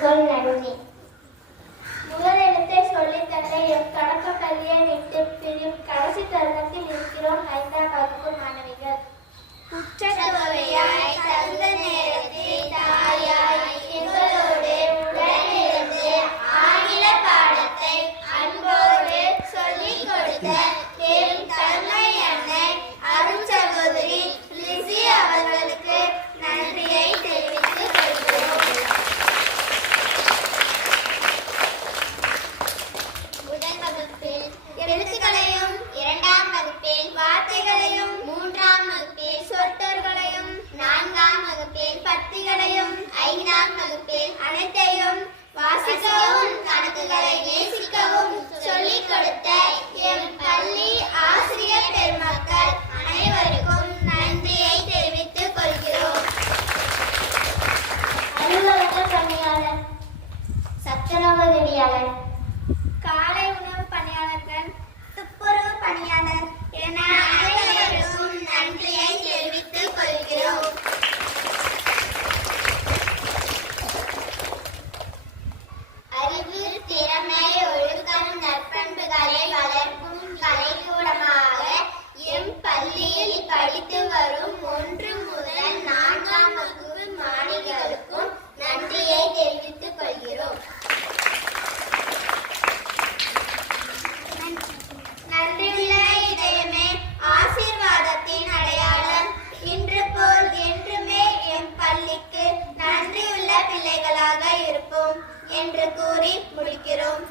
சொல் நடுவே முதல் எழுத்தை சொல்லித் தந்த எம் தொடக்க கல்வியை விட்டு பிரியும் கடைசி தருணத்தில் இருக்கிறோம் ஐந்தாம் selam ödevi yerler. பிள்ளைகளாக இருப்போம் என்று கூறி முடிக்கிறோம்.